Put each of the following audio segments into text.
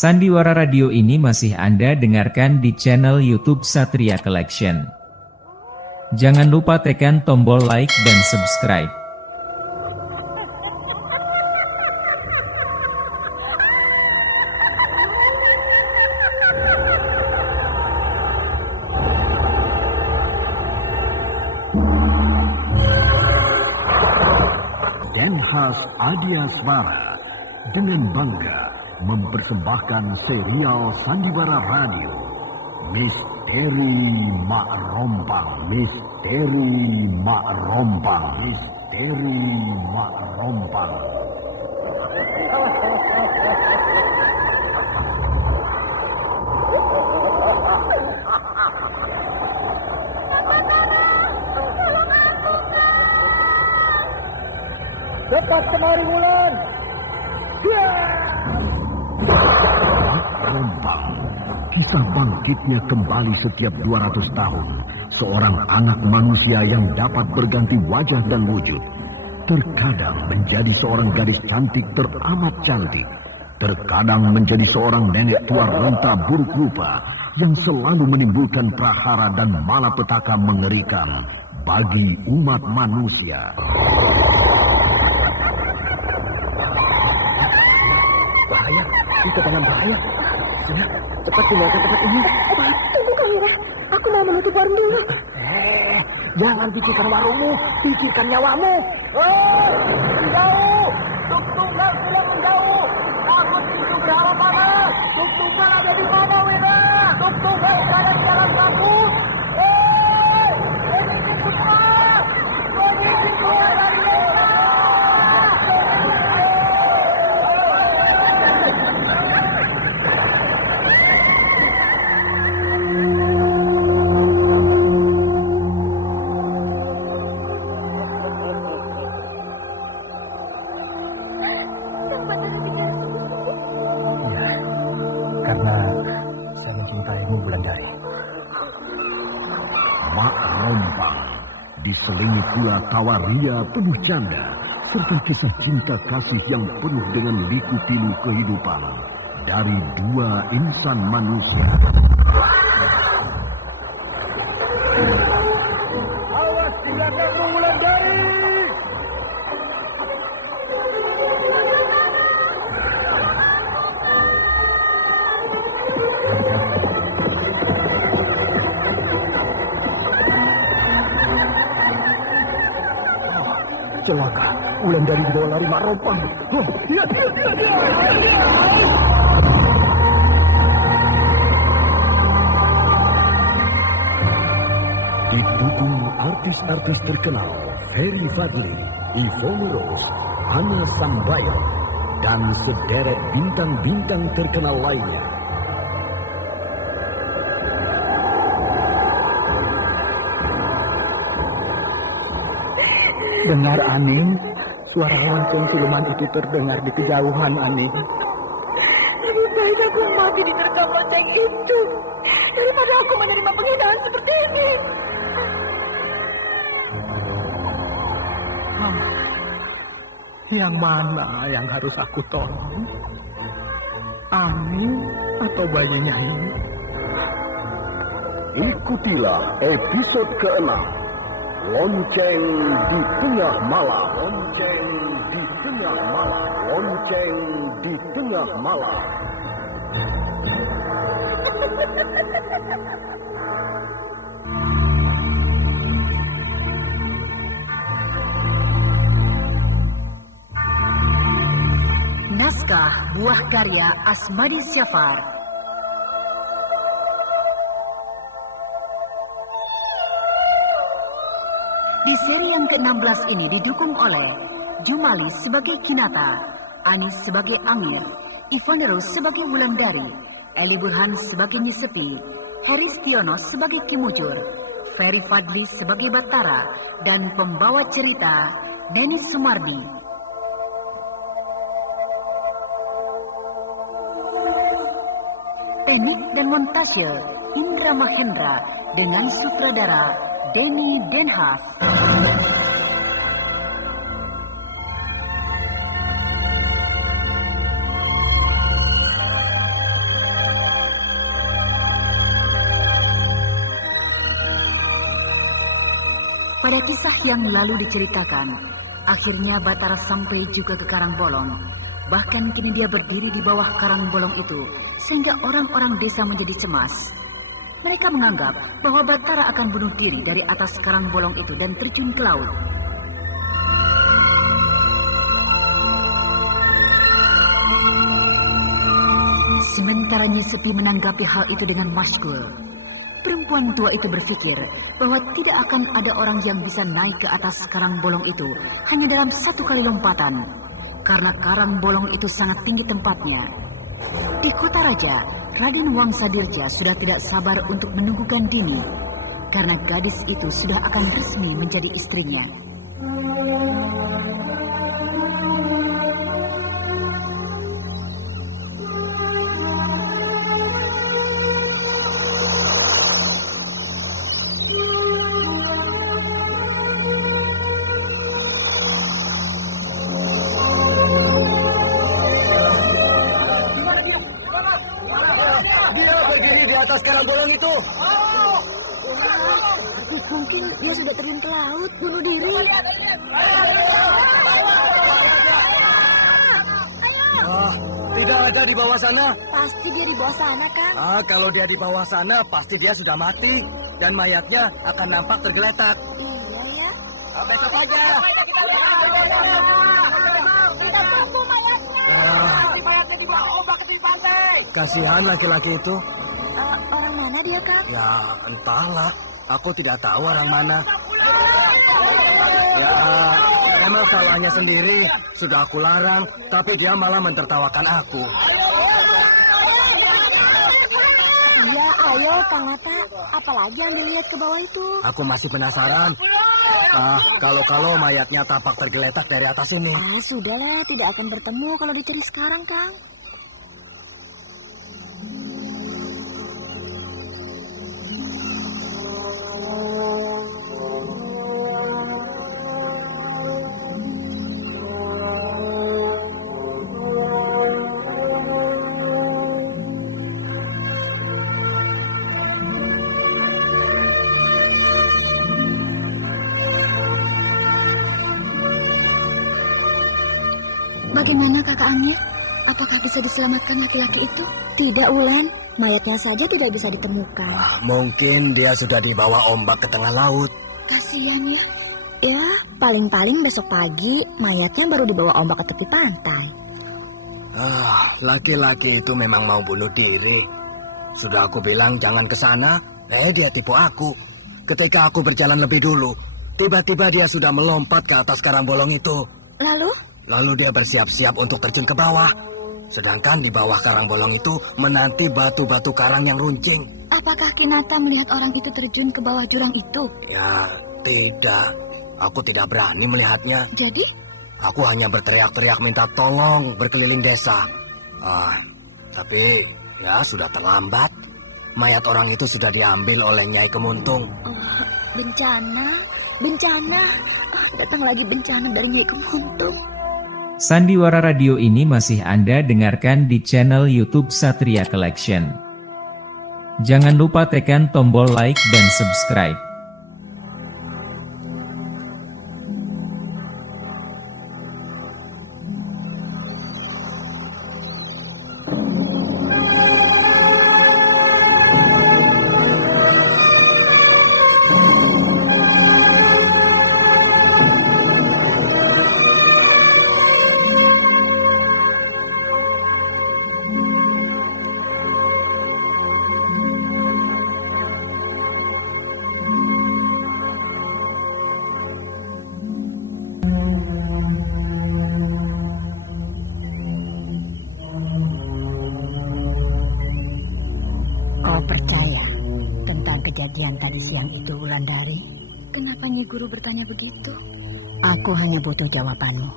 Sandiwara Radio ini masih Anda dengarkan di channel YouTube Satria Collection. Jangan lupa tekan tombol like dan subscribe. Denhas Adiasmara dengan bangga mempersembahkan serial Sandiwara Radio Misteri Mak Rompang, Misteri Mak Rompang, Misteri Mak Rompang. Cepat kemari Wulan. Rompang, kisah bangkitnya kembali setiap 200 tahun. Seorang anak manusia yang dapat berganti wajah dan wujud. Terkadang menjadi seorang gadis cantik teramat cantik. Terkadang menjadi seorang nenek tua renta buruk rupa yang selalu menimbulkan prahara dan malapetaka mengerikan bagi umat manusia. Bahaya, kita dalam bahaya. Sina, cepat tinggalkan tempat ini. Tunggu Kamira, aku mau menutup warung dulu. Jangan pikirkan warungmu, pikirkan nyawamu. Menjauh, tuk-tunggal sudah menjauh. Aku pintu berharap mana? Tuk-tunggal ada di mana, Wira? Tuk-tunggal berada di jalan bagus. Ini keluar dari desa. Karena saya mencintaimu, Wulandari. Mak Rompang diselingi pula tawa ria penuh canda serta kisah cinta kasih yang penuh dengan liku-pilu kehidupan dari dua insan manusia. Awas di belakangmu, Wulandari. Celaka, Wulandari dibawa lari Mak Rompang. Dia. Didukung artis-artis terkenal Ferry Fadli, Yvonne Rose, Hana Sambayo, dan sederet bintang-bintang terkenal lainnya. Dengar, Aning. Suara lonceng siluman itu terdengar di kejauhan, Aning. Lebih baik aku mati di terkam lonceng itu daripada aku menerima penghinaan seperti ini. Yang mana yang harus aku tolong? Aning atau bayinya ini? Ikutilah episode ke-6, Lonceng di Tengah Malam. Lonceng di Tengah Malam. Lonceng di Tengah Malam. Naskah buah karya Asmadi Syafar. Di seri yang ke-16 ini didukung oleh Jumali sebagai Kinata, Anis sebagai Amir, Yvonne Rose sebagai Wulandari, Eli Burhan sebagai Nyisepi, Heri Stiono sebagai Kimujur, Ferry Fadli sebagai Batara, dan pembawa cerita Denis Sumardi. Teknik dan montase Indra Mahendra dengan sutradara Denny Denhas. Pada kisah yang lalu diceritakan, akhirnya Batara sampai juga ke Karang Bolong. Bahkan kini dia berdiri di bawah Karang Bolong itu, sehingga orang-orang desa menjadi cemas. Mereka menganggap bahwa Batara akan bunuh diri dari atas Karang Bolong itu dan terjun ke laut. Sementara Nyi Sepi menanggapi hal itu dengan masyhur. Perempuan tua itu berpikir bahwa tidak akan ada orang yang bisa naik ke atas Karang Bolong itu hanya dalam satu kali lompatan, karena Karang Bolong itu sangat tinggi tempatnya. Di kota raja, Raden Wangsadirja sudah tidak sabar untuk menunggu Gandini, karena gadis itu sudah akan resmi menjadi istrinya. Dia berdiri di atas Karang Bolong itu. Mungkin dia sudah terjun ke laut, bunuh diri. Tidak ada di bawah sana. Pasti dia di bawah sana, Kang. Kalau dia di bawah sana, pasti dia sudah mati. Dan mayatnya akan nampak tergeletak. Iya ya. Besok aja. Sudah tumbuh mayatnya. Mayatnya di bawah ombak ke pantai. Kasihan laki-laki itu. Orang mana dia, Kang? Ya, entahlah. Aku tidak tahu orang mana. Ya, emang salahnya sendiri. Sudah aku larang, tapi dia malah mentertawakan aku. Iya, ayo, Pangata. Apalagi yang dilihat ke bawah itu? Aku masih penasaran. Kalau mayatnya tampak tergeletak dari atas ini. Sudahlah, tidak akan bertemu kalau dicari sekarang, Kang. Bagaimana kakak Amir? Apakah bisa diselamatkan laki-laki itu? Tidak, Wulan. Mayatnya saja tidak bisa ditemukan. Mungkin dia sudah dibawa ombak ke tengah laut. Kasihan ya. Ya, paling-paling besok pagi mayatnya baru dibawa ombak ke tepi pantai. Laki-laki itu memang mau bunuh diri. Sudah aku bilang jangan ke sana. Dia tipu aku. Ketika aku berjalan lebih dulu, tiba-tiba dia sudah melompat ke atas Karang Bolong itu. Lalu dia bersiap-siap untuk terjun ke bawah. Sedangkan di bawah Karang Bolong itu menanti batu-batu karang yang runcing. Apakah Kinata melihat orang itu terjun ke bawah jurang itu? Ya, tidak. Aku tidak berani melihatnya. Jadi? Aku hanya berteriak-teriak minta tolong berkeliling desa. Tapi ya sudah terlambat. Mayat orang itu sudah diambil oleh Nyai Kemuntung. Bencana. Datang lagi bencana dari Nyai Kemuntung. Sandiwara Radio ini masih Anda dengarkan di channel YouTube Satria Collection. Jangan lupa tekan tombol like dan subscribe. Kau percaya tentang kejadian tadi siang itu, Wulandari? Kenapa Nyi Guru bertanya begitu? Aku hanya butuh jawabanmu.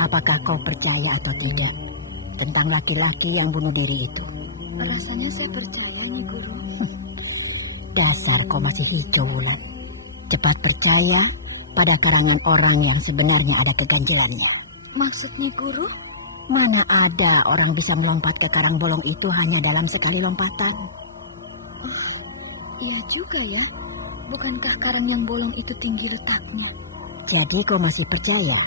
Apakah kau percaya atau tidak tentang laki-laki yang bunuh diri itu? Rasanya saya percaya, Nyi Guru. Dasar kau masih hijau, Wulan. Cepat percaya pada karangan orang yang sebenarnya ada keganjilannya. Maksud Nyi Guru? Mana ada orang bisa melompat ke Karang Bolong itu hanya dalam sekali lompatan. Iya juga ya. Bukankah karang yang bolong itu tinggi letaknya? Jadi kau masih percaya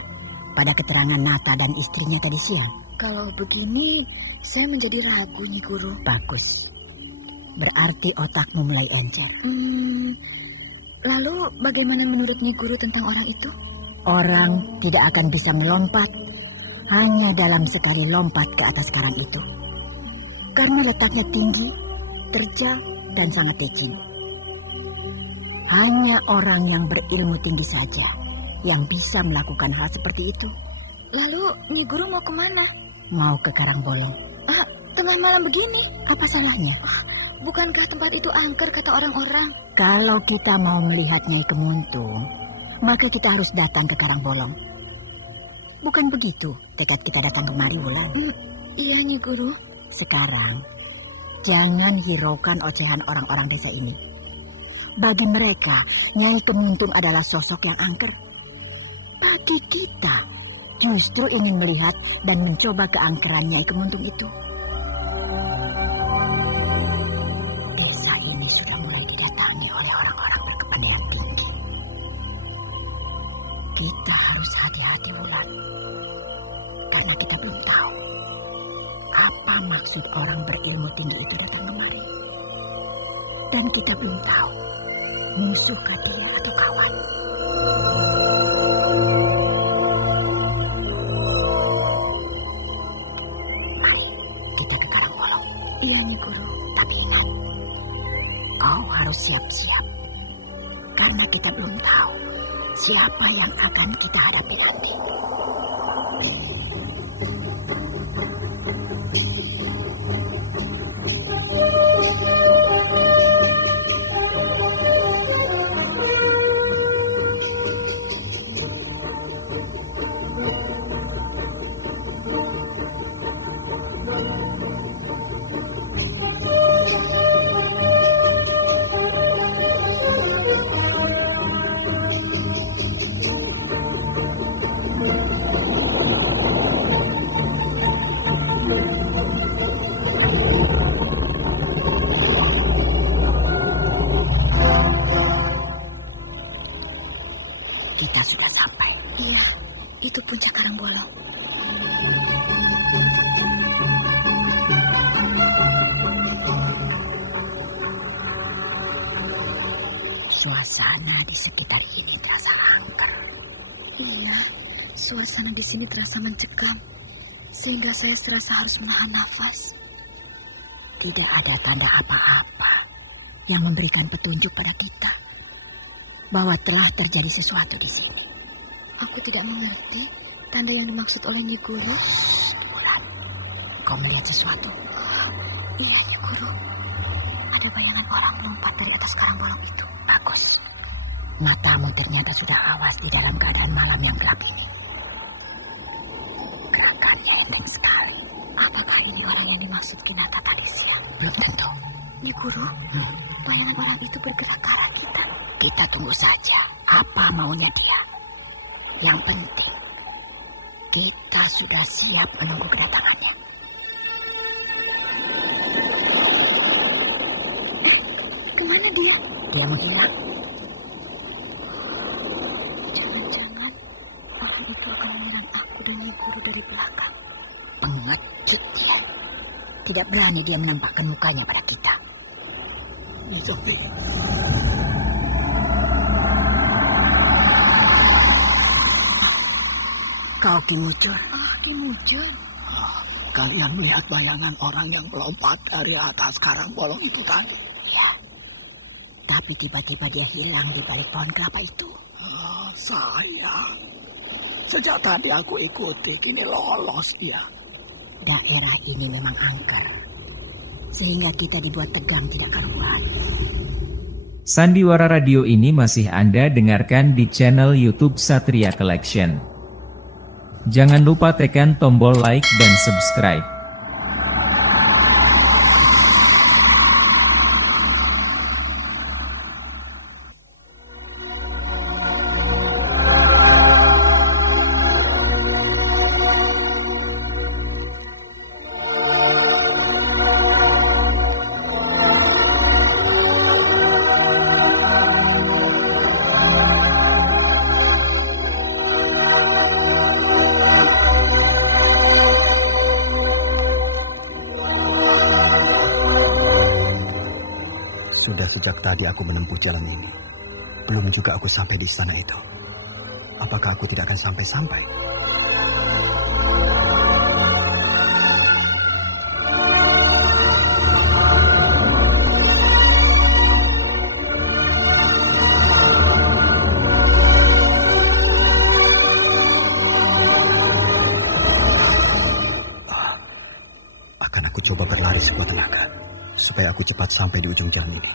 pada keterangan Nata dan istrinya tadi siang? Kalau begini, saya menjadi ragu, Nyi Guru. Bagus. Berarti otakmu mulai encer. Lalu bagaimana menurut Nyi Guru tentang orang itu? Orang tidak akan bisa melompat hanya dalam sekali lompat ke atas karang itu. Karena letaknya tinggi, terjal, dan sangat licin. Hanya orang yang berilmu tinggi saja yang bisa melakukan hal seperti itu. Lalu Nyi Guru mau kemana? Mau ke karang bolong. Tengah malam begini. Apa salahnya? Bukankah tempat itu angker kata orang-orang? Kalau kita mau melihat Nyai Kemuntung, maka kita harus datang ke karang bolong. Bukan begitu tekad kita datang kemari, Wulan? Iya, Nyi Guru. Sekarang, jangan hiraukan ocehan orang-orang desa ini. Bagi mereka, Nyai Kemuntung adalah sosok yang angker. Bagi kita, justru ingin melihat dan mencoba keangkeran Nyai Kemuntung itu. Desa ini sudah mulai didatangi oleh orang-orang berkepandaian tinggi. Kita harus hati-hati, Wulan. Karena kita belum tahu apa maksud orang berilmu tinggi itu datang kemari. Dan kita belum tahu musuhkah dia atau kawan. Mari kita ke karang bolong. Iya, Nyi Guru. Tapi ingat, kau harus siap-siap. Karena kita belum tahu siapa yang akan kita hadapi nanti. Kita sudah sampai. Iya, itu puncak karang bolong. Suasana di sekitar ini terasa angker. Iya, suasana di sini terasa mencekam, sehingga saya serasa harus menahan nafas. Tidak ada tanda apa-apa yang memberikan petunjuk pada kita bahwa telah terjadi sesuatu di sini. Aku tidak mengerti tanda yang dimaksud oleh Nyi Guru. Bulan, kau melihat sesuatu? Iya, Nyi Guru. Ada bayangan orang melompat dari atas karang bolong itu. Bagus. Matamu ternyata sudah awas di dalam keadaan malam yang gelap ini. Gerakannya enteng sekali. Apakah ini orang yang dimaksud Kinata tadi siang? Belum tentu. Nyi Guru, bayangan orang itu bergerak ke arah kita. Kita tunggu saja apa maunya dia. Yang penting, kita sudah siap menunggu kedatangannya. Kemana dia? Dia menghilang. Jangan-jangan orang itu akan menyerang aku dan Nyi Guru dari belakang. Pengecut dia. Tidak berani dia menampakkan mukanya pada kita. Kau Ki Mucur. Ki Mucur. Kalian melihat bayangan orang yang melompat dari atas karang bolong itu tadi? Ya. Tapi tiba-tiba dia hilang di balik pohon kelapa itu. Sayang. Sejak tadi aku ikuti, kini lolos dia. Daerah ini memang angker, sehingga kita dibuat tegang tidak karuan. Sandiwara Radio ini masih Anda dengarkan di channel YouTube Satria Collection. Jangan lupa tekan tombol like dan subscribe. Sudah sejak tadi aku menempuh jalan ini. Belum juga aku sampai di istana itu. Apakah aku tidak akan sampai-sampai? Akan aku coba berlari sekuat tenaga, supaya aku cepat sampai di ujung jalan ini.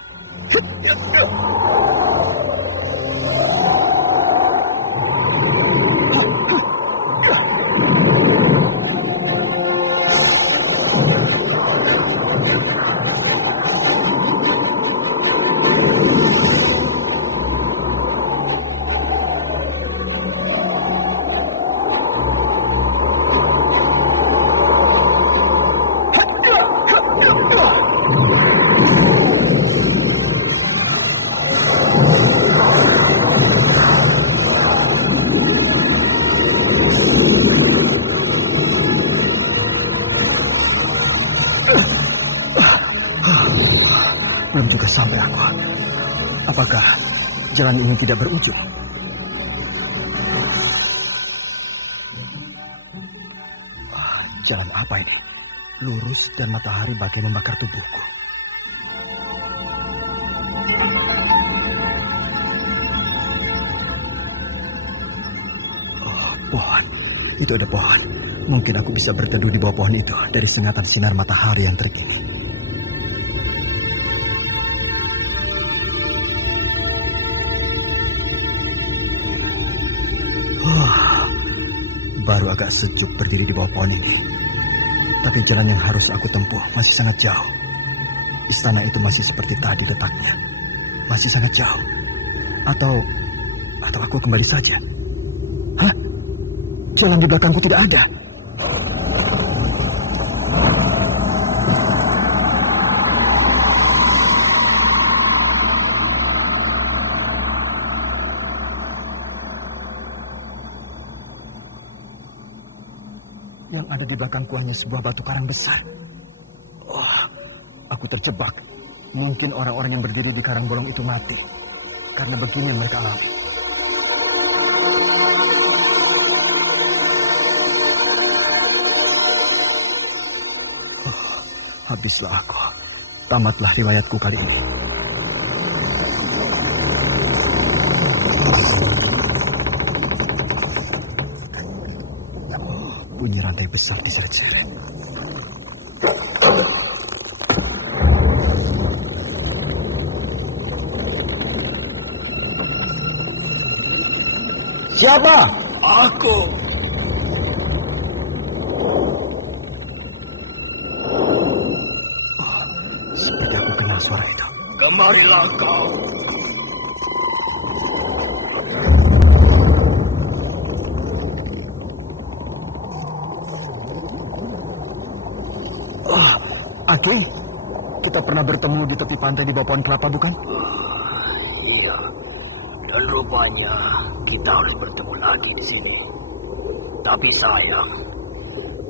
Belum juga sampai aku. Apakah jalan ini tidak berujung? Jalan apa ini? Lurus dan matahari bagai membakar tubuhku. Pohon. Itu ada pohon. Mungkin aku bisa berteduh di bawah pohon itu dari sengatan sinar matahari yang tertinggi. Baru agak sejuk berdiri di bawah pohon ini. Tapi jalan yang harus aku tempuh masih sangat jauh. Istana itu masih seperti tadi letaknya. Masih sangat jauh. Atau aku kembali saja. Hah? Jalan di belakangku tidak ada. Yang ada di belakangku hanya sebuah batu karang besar. Oh, aku terjebak. Mungkin orang-orang yang berdiri di karang bolong itu mati. Karena begini yang mereka alami. Oh, habislah aku. Tamatlah riwayatku kali ini. Bunyi rantai besar diseret-seret. Siapa? Aku. Oh, seperti aku kenal suara itu. Kemarilah kau. Aki, kita pernah bertemu di tepi pantai di bawah pohon kelapa, bukan? Iya, dan rupanya kita harus bertemu lagi di sini. Tapi sayang,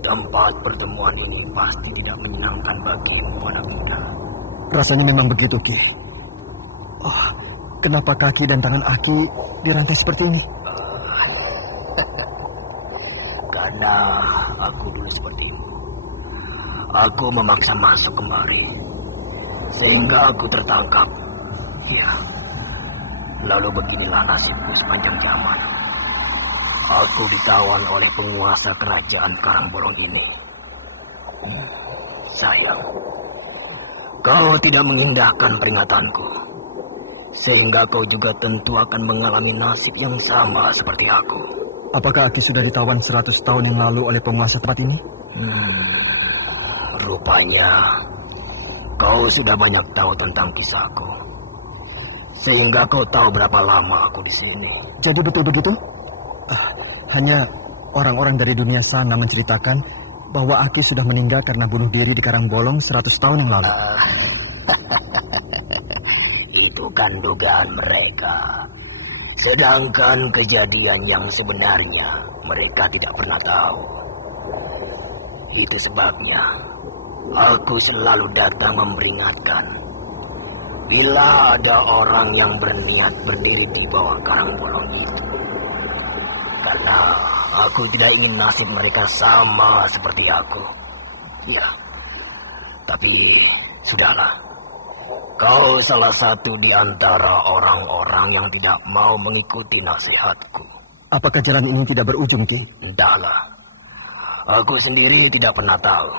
tempat pertemuan ini pasti tidak menyenangkan bagimu, anak muda. Rasanya memang begitu, Ki. Oh, kenapa kaki dan tangan Aki dirantai seperti ini? Karena aku dulu seperti ini. Aku memaksa masuk kemari, sehingga aku tertangkap. Ya, lalu beginilah nasibku sepanjang zaman. Aku ditawan oleh penguasa kerajaan Karangbolong ini. Sayang, kau tidak mengindahkan peringatanku, sehingga kau juga tentu akan mengalami nasib yang sama seperti aku. Apakah Aki sudah ditawan 100 tahun yang lalu oleh penguasa tempat ini? Rupanya kau sudah banyak tahu tentang kisahku, sehingga kau tahu berapa lama aku di sini. Jadi betul begitu? Hanya orang-orang dari dunia sana menceritakan bahwa Aki sudah meninggal karena bunuh diri di Karangbolong 100 tahun yang lalu. Itu kan dugaan mereka. Sedangkan kejadian yang sebenarnya mereka tidak pernah tahu. Itu sebabnya aku selalu datang memperingatkan. bila ada orang yang berniat berdiri di bawah karang bolong itu. Karena aku tidak ingin nasib mereka sama seperti aku. Ya, tapi sudahlah. Kau salah satu di antara orang-orang yang tidak mau mengikuti nasihatku. Apakah jalan ini tidak berujung, Ki? Entahlah. Aku sendiri tidak pernah tahu.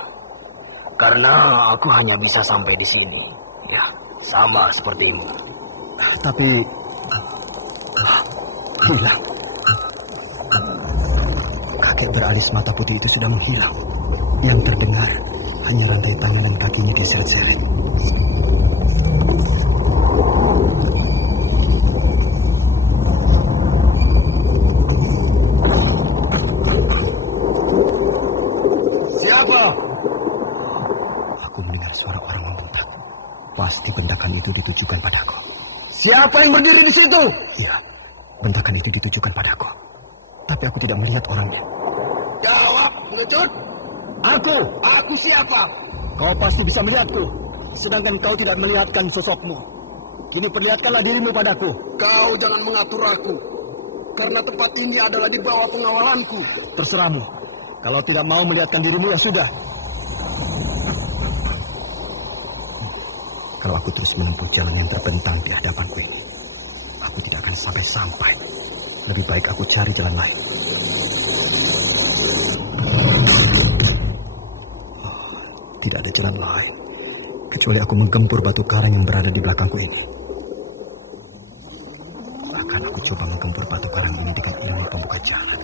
Karena aku hanya bisa sampai di sini. Ya, sama sepertimu. Tapi... hilang. Kakek beralis mata putih itu sudah menghilang. Yang terdengar hanya rantai tangan dan kakinya diseret-seret. Siapa? Aku mendengar suara orang membentak. Pasti bentakan itu ditujukan padaku. Siapa yang berdiri di situ? Ya, bentakan itu ditujukan padaku. Tapi aku tidak melihat orangnya. Jawab, pengecut. Aku siapa? Kau pasti bisa melihatku, sedangkan kau tidak melihatkan sosokmu. Kini perlihatkanlah dirimu padaku. Kau jangan mengatur aku. Karena tempat ini adalah di bawah pengawalanku. Terserahmu. Kalau tidak mau melihatkan dirimu ya sudah. Kalau aku terus menempuh jalan yang terbentang di hadapanku ini, aku tidak akan sampai-sampai. Lebih baik aku cari jalan lain. Tidak ada jalan lain kecuali aku menggempur batu karang yang berada di belakangku ini. Akan aku coba menggempur batu karang ini dengan ilmu pembuka jalan.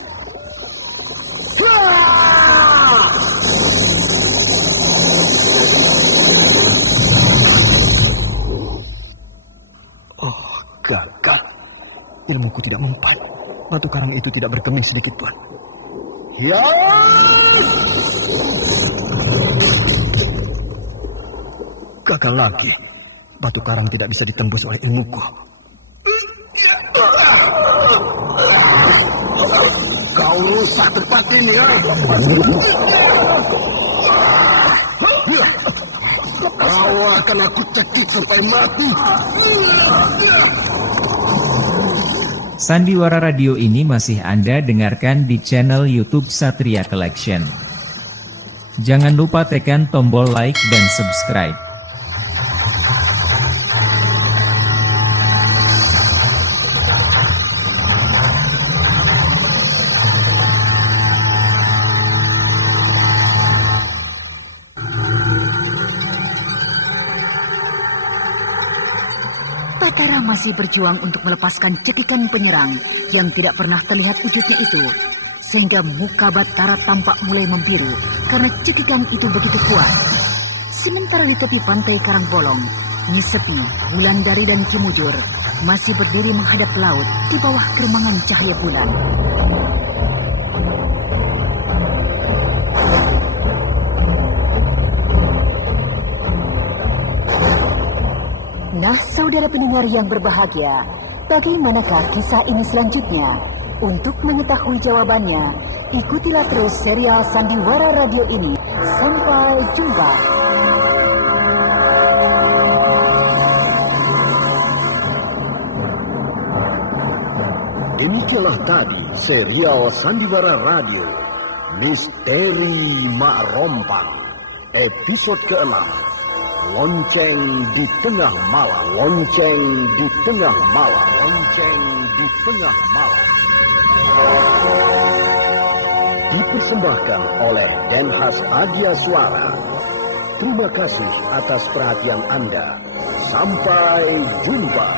Oh, gagal. Ilmuku tidak mempan. Batu karang itu tidak berkemih sedikit pun. Ya! Gagal lagi. Batu karang tidak bisa ditembus oleh ilmuku. Kau rusak tempat ini, ya? Kau akan aku cekik sampai mati. Sandiwara Radio ini masih Anda dengarkan di channel YouTube Satria Collection. Jangan lupa tekan tombol like dan subscribe. Batara masih berjuang untuk melepaskan cekikan penyerang yang tidak pernah terlihat wujudnya itu. Sehingga muka Batara tampak mulai membiru karena cekikan itu begitu kuat. Sementara di tepi pantai Karangbolong, Nyi Sepi, Wulandari dan Ki Mujur masih berdiri menghadap laut di bawah keremangan cahaya bulan. Nah, saudara pendengar yang berbahagia, bagaimanakah kisah ini selanjutnya? Untuk mengetahui jawabannya, ikutilah terus serial Sandiwara Radio ini. Sampai jumpa. Demikianlah tadi serial Sandiwara Radio Misteri Mak Rompang episode ke-6, Lonceng di Tengah Malam. Lonceng di Tengah Malam. Lonceng di Tengah Malam. Dipersembahkan oleh Denhas Adia Suara. Terima kasih atas perhatian Anda. Sampai jumpa.